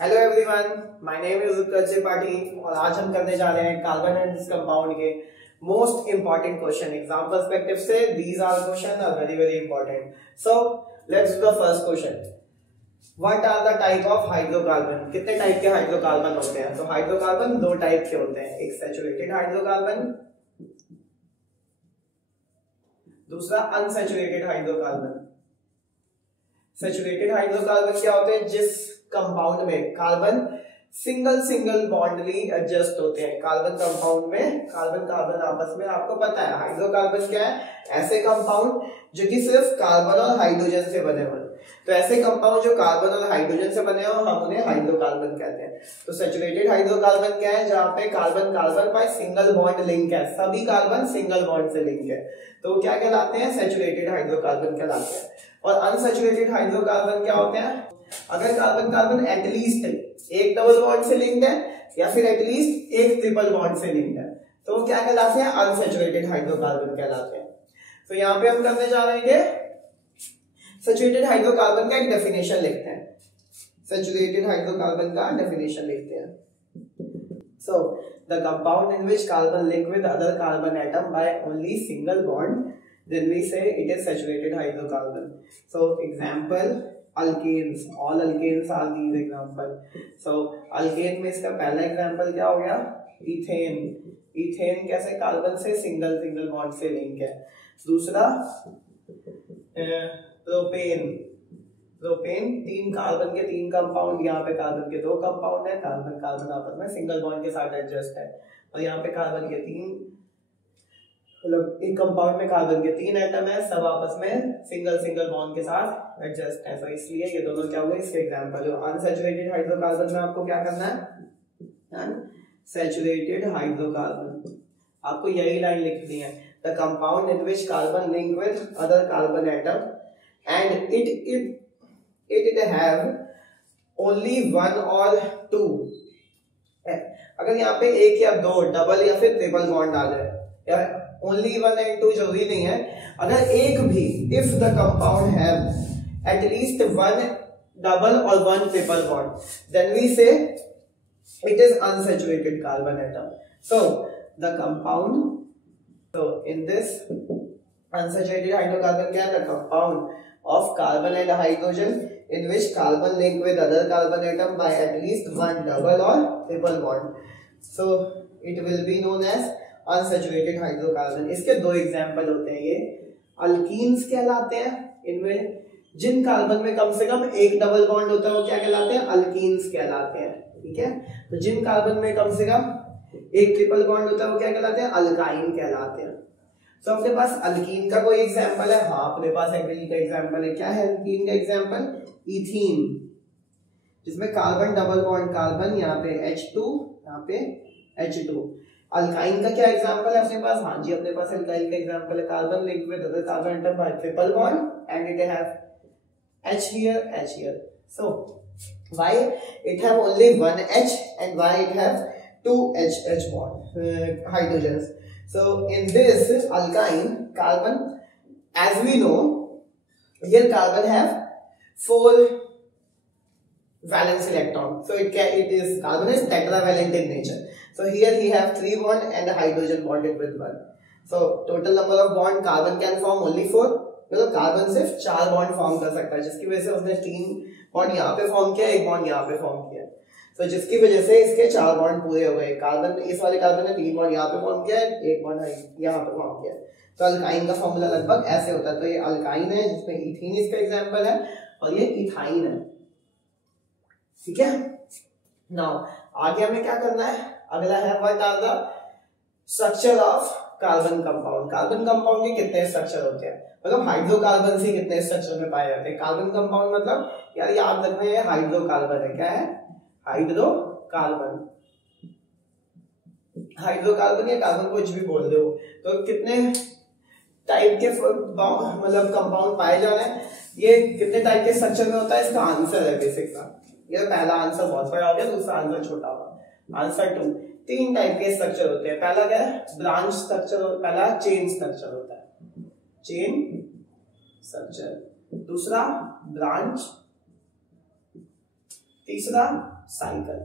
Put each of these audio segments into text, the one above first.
Hello everyone, my name is Utkarsh Tripathi और आज हम करने जा रहे हैं कार्बन एंड इट्स कंपाउंड के most important question exam perspective से। These are question are very very important. So let's do the first question. What are the type of hydrocarbon? कितने टाइप के हाइड्रोकार्बन होते हैं? तो हाइड्रोकार्बन दो type के होते हैं, एक सैचुरेटेड हाइड्रोकार्बन, दूसरा अनसैचुरेटेड हाइड्रोकार्बन। सैचुरेटेड हाइड्रोकार्बन क्या होते हैं? जिस कंपाउंड में कार्बन सिंगल बॉन्डली एडजस्ट होते हैं। कार्बन कंपाउंड में कार्बन कार्बन आपस में, आपको पता है हाइड्रोकार्बन क्या है? ऐसे कंपाउंड जो कि सिर्फ कार्बन और हाइड्रोजन से बने हुए। तो ऐसे कंपाउंड जो कार्बन और हाइड्रोजन से बने हो हम उन्हें हाइड्रोकार्बन कहते हैं। तो सैचुरेटेड हाइड्रोकार्बन क्या है? जहां पे carbon carbon by single bond link है, सभी कार्बन सिंगल बॉन्ड से लिंक है, तो वो क्या कहलाते हैं? सैचुरेटेड हाइड्रोकार्बन कहलाते हैं। और अनसैचुरेटेड हाइड्रोकार्बन क्या होते हैं? अगर कार्बन कार्बन एटलीस्ट एक डबल बॉन्ड से लिंक्ड है या फिर एटलीस्ट एक ट्रिपल बॉन्ड से लिंक्ड है, तो वो क्या कहलाते हैं? अनसैचुरेटेड हाइड्रोकार्बन कहलाते हैं। तो यहाँ पे हम करने जा रहे हैं सैचुरेटेड हाइड्रोकार्बन का एक डेफिनेशन लिखते हैं। सैचुरेटेड हाइड्रोकार्बन का डेफिनेशन लिखते हैं। सो the compound in which carbon link with other carbon atom by only single bond, then we say it is saturated hydrocarbon. So example alkanes, all alkanes are these example. So alkane में इसका पहला example क्या हो गया? Ethane. Ethane कैसे carbon से single bond से link है। दूसरा प्रोपेन। प्रोपेन तीन कार्बन के तीन कंपाउंड, यहाँ पे कार्बन के दो कंपाउंड है, कार्बन कार्बन आपस में सिंगल बॉन्ड के साथ एडजस्ट है, और यहाँ पे कार्बन के तीन, मतलब एक कंपाउंड में कार्बन के तीन एटम है, सब आपस में सिंगल बॉन्ड के साथ एडजस्ट है। तो इसलिए ये दोनों क्या हुए? इसके एग्जांपल। अनसैचुरेटेड हाइड्रोकार्बन में आपको क्या करना है? अनसैचुरेटेड हाइड्रोकार्बन आपको यही लाइन लिखनी है, the compound in which carbon link with other carbon atom and it have only one और टू। अगर यहाँ पे एक या दो डबल या फिर ट्रिपल बॉन्ड आ जाए, या ओनली वन एंड टू जरूरी नहीं है, अगर एक भी, if the compound have at least one double और one triple bond, then we say it is unsaturated carbon atom. So the compound, so in this unsaturated hydrocarbon क्या है? The compound of carbon and hydrogen in which carbon link with other carbon atom by at least one double or triple bond, so it will be known as unsaturated hydrocarbon. इसके दो example होते हैं, ये alkenes कहलाते हैं। इनमें जिन carbon में कम से कम एक डबल बॉन्ड होता है वो क्या कहलाते हैं? अल्कीन्स कहलाते हैं। ठीक है, तो जिन कार्बन में कम से कम एक ट्रिपल बॉन्ड होता है वो क्या कहलाते हैं? अल्काइन कहलाते हैं। तो अपने पास अल्कीन का कोई एग्जांपल है? हाँ, अपने पास एल्कीन का एग्जांपल है। क्या है अल्कीन का एग्जांपल? इथीन, जिसमें कार्बन डबल बॉन्ड कार्बन, यहाँ पे H2, यहाँ पे H2। अल्काइन का क्या एग्जांपल है अपने पास? हाँ जी, अपने पास अल्काइन का एग्जांपल है, carbon linked with other carbon atom bye triple bond and it have H here, H here. So why it have only one H and why it have two H bond hydrogens? So in this alkyne carbon, as we know, here carbon have 4 valence electron, so it is carbon is tetravalent in nature. So here he have 3 bond and a hydrogen bonded with 1. So total number of bond carbon can form only 4. मतलब carbon सिर्फ 4 bond form कर सकता है, जिसकी वजह से उसने 3 bond यहाँ पे फॉर्म किया, एक बॉन्ड यहाँ पे फॉर्म किया। तो जिसकी वजह से इसके 4 बॉन्ड पूरे हो गए। कार्बन, इस वाले कार्बन ने 3 बॉन्ड यहाँ पे फॉर्म किया, एक बॉन्ड यहाँ पे फॉर्म किया। तो अल्काइन का फॉर्मूला लगभग ऐसे होता है। तो ये अल्काइन है, जिसमें इथीन इसका एग्जाम्पल है, और ये इथाइन है। ठीक है, नाउ आगे हमें क्या करना है? अगला है what are the structure of carbon compound. Carbon compound के कितने स्ट्रक्चर होते हैं? मतलब हाइड्रोकार्बन से कितने स्ट्रक्चर में पाए जाते हैं? कार्बन कंपाउंड मतलब यार याद रखना है, हाइड्रोकार्बन है। क्या है? हाइड्रोकार्बन। हाइड्रोकार्बन या कार्बन कुछ भी बोल दो। तो कितने टाइप के मतलब कंपाउंड पाए जा रहे हैं, ये कितने टाइप के स्ट्रक्चर में होता है, इसका आंसर है बेसिक सा। ये पहला आंसर बहुत बड़ा हो गया, दूसरा आंसर छोटा होगा। आंसर 2, 3 टाइप के स्ट्रक्चर होते हैं। पहला क्या है? ब्रांच स्ट्रक्चर, पहला चेन स्ट्रक्चर होता है, चेन स्ट्रक्चर। दूसरा ब्रांच तीसरा साइकिल।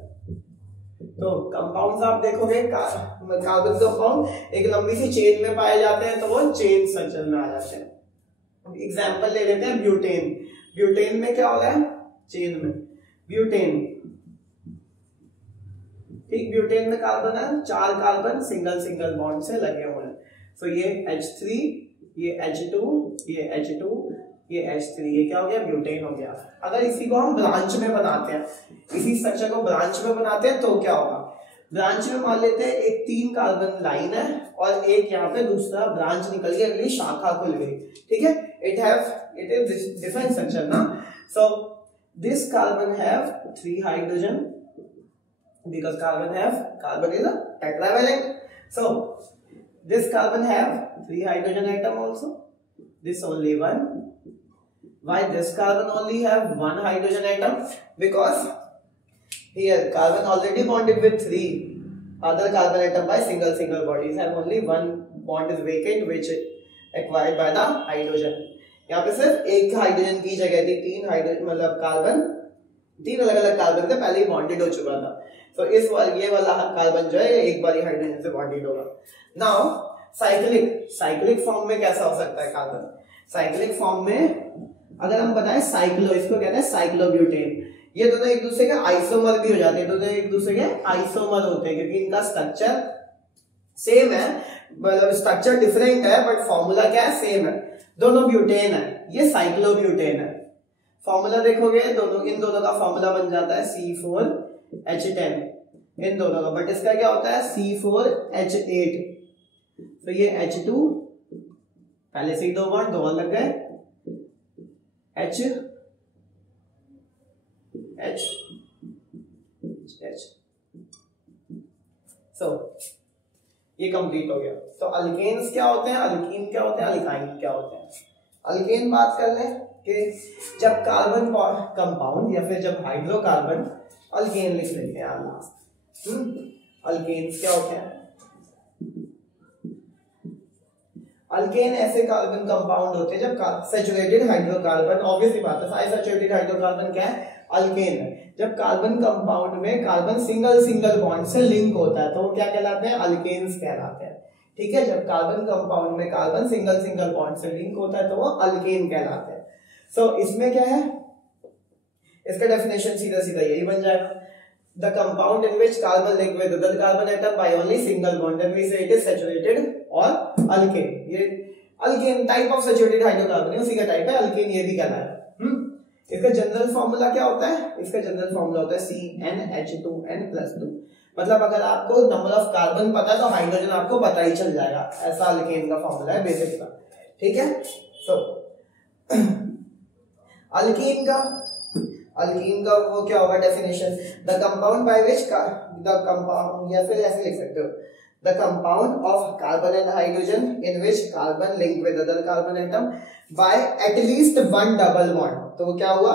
तो कंपाउंड्स आप देखोगे कार्बन कंपाउंड एक लंबी सी चेन में पाए जाते हैं तो वो चेन स्ट्रक्चर में आ जाते हैं। एग्जांपल ले लेते हैं ब्यूटेन। ब्यूटेन में क्या हो रहा है, चेन में ब्यूटेन, ठीक, ब्यूटेन में कार्बन है 4 कार्बन सिंगल सिंगल बॉन्ड से लगे हुए हैं। तो ये H3, ये H2, ये H2, ये H3, ये क्या हो गया, ब्यूटेन हो गया। अगर इसी को हम ब्रांच में बनाते हैं, इसी स्ट्रक्चर को ब्रांच में बनाते हैं तो क्या होगा, ब्रांच में मान लेते हैं एक 3 कार्बन लाइन है और एक यहाँ पे दूसरा ब्रांच निकल गया, अगली शाखा खुल गई, ठीक है। इट इज डिफरेंट स्ट्रक्चर ना। So this carbon have 3 hydrogen because carbon is a tetravalent. So this carbon have 3 hydrogen atom also, this only 1. Why this carbon only have 1 hydrogen atom? Because here carbon already bonded with 3 other carbon atom by single bodies, have only 1 bond is vacant which acquired by the hydrogen. यहाँ पे सिर्फ एक hydrogen की जगह थी, 3 hydrogen मतलब carbon 3 अलग अलग कार्बन से पहले ही बॉन्डेड हो चुका था। तो इस बार ये वाला कार्बन जो है एक बार ही हाइड्रोजन से बॉन्डेड होगा। नाउ साइक्लिक फॉर्म में कैसा हो सकता है कार्बन, साइक्लिक फॉर्म में अगर हम बताएं साइक्लो, इसको कहते हैं साइक्लोब्यूटेन। ये दोनों एक दूसरे के आइसोमर भी हो जाते हैं, दोनों एक दूसरे के आइसोमर होते हैं क्योंकि इनका स्ट्रक्चर सेम है, मतलब स्ट्रक्चर डिफरेंट है बट फॉर्मूला क्या है, सेम है, दोनों ब्यूटेन है, ये साइक्लोब्यूटेन है। फॉर्मूला देखोगे दोनों, इन दोनों का फॉर्मूला बन जाता है C4H10, इन दोनों का, बट इसका क्या होता है C4H8। तो ये H2 पहले से ही 2 बॉन्ड 2 लग गए, H सो ये कंप्लीट हो गया। तो अल्केन्स क्या होते हैं, अल्कीन क्या होते हैं, अल्काइन क्या होते हैं। अल्केन बात कर ले कि जब कार्बन कंपाउंड या फिर जब हाइड्रोकार्बन, अल्केन लिख लेते हैं आप लास्ट। अल्केन्स क्या होते हैं, अल्केन ऐसे कार्बन कंपाउंड होते हैं जब सैचुरेटेड हाइड्रोकार्बन, ऑब्वियसली बात है सारे सैचुरेटेड हाइड्रोकार्बन क्या है, अल्केन है। जब कार्बन कंपाउंड में कार्बन सिंगल बॉन्ड से लिंक होता है तो वो क्या कहलाते हैं, अल्केन्स कहलाते हैं, ठीक है। जब कार्बन कंपाउंड में कार्बन सिंगल बॉन्ड से लिंक होता है तो वो अल्केन कहलाते हैं। सो इसमें क्या है, इसका डेफिनेशन सीधा सीधा यही बन जाएगा, the compound in which carbon link with other carbon atom by only single bond, then we say it is saturated और अल्केन। ये alkane type of saturated hydrocarbon है, उसी का टाइप है अल्केन, ये भी कहलाता है। इसका जनरल फॉर्मूला क्या होता है, इसका जनरल फॉर्मूला होता है CnH2n+2। मतलब अगर आपको नंबर ऑफ कार्बन पता है तो हाइड्रोजन आपको पता ही चल जाएगा, ऐसा अल्केन का फॉर्मूला है बेसिक का, ठीक है। सो अल्कीन का वो क्या होगा definition, the compound by which the compound, या फिर ऐसे लिख सकते हो, the compound of carbon and hydrogen in which carbon link with other carbon atom bye at least 1 double bond, तो वो क्या हुआ,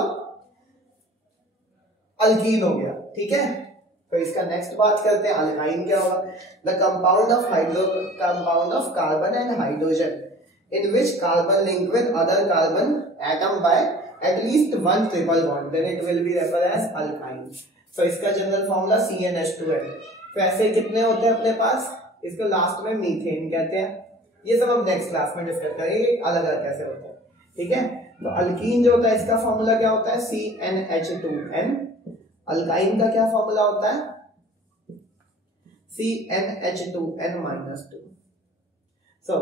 अल्कीन हो गया, ठीक है। तो इसका नेक्स्ट बात करते हैं, अल्काइन क्या होगा, the compound of carbon and hydrogen in which carbon link with other carbon atom by at least 1 triple bond, then it will be referred as alkyne. So इसका जनरल फॉर्मूला CnH2n। तो ऐसे कितने होते हैं अपने पास, इसको लास्ट में methane कहते हैं, ये सब हम नेक्स्ट क्लास में डिस्कस करेंगे अलग अलग कैसे होते हैं, ठीक है। तो अल्कीन जो होता है इसका फॉर्मूला क्या होता है CnH2n, अल्काइन का क्या फॉर्मूला होता है CnH2n-2। सो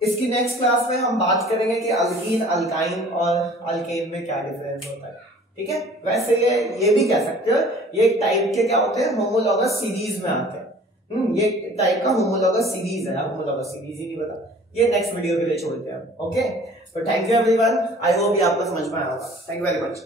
इसकी नेक्स्ट क्लास में हम बात करेंगे कि अल्कीन, अल्काइन और अल्केन में क्या डिफरेंस होता है, ठीक है। वैसे ये भी कह सकते हो ये एक टाइप के क्या होते हैं, होमोलॉगस सीरीज में आते हैं। ये टाइप का होमोलॉगस सीरीज है, होमोलॉगस सीरीज ही नहीं पता, ये नेक्स्ट वीडियो के लिए छोड़ते हैं। ओके, तो thank you everyone, I hope ये आपको समझ में आया होगा। Thank you very much.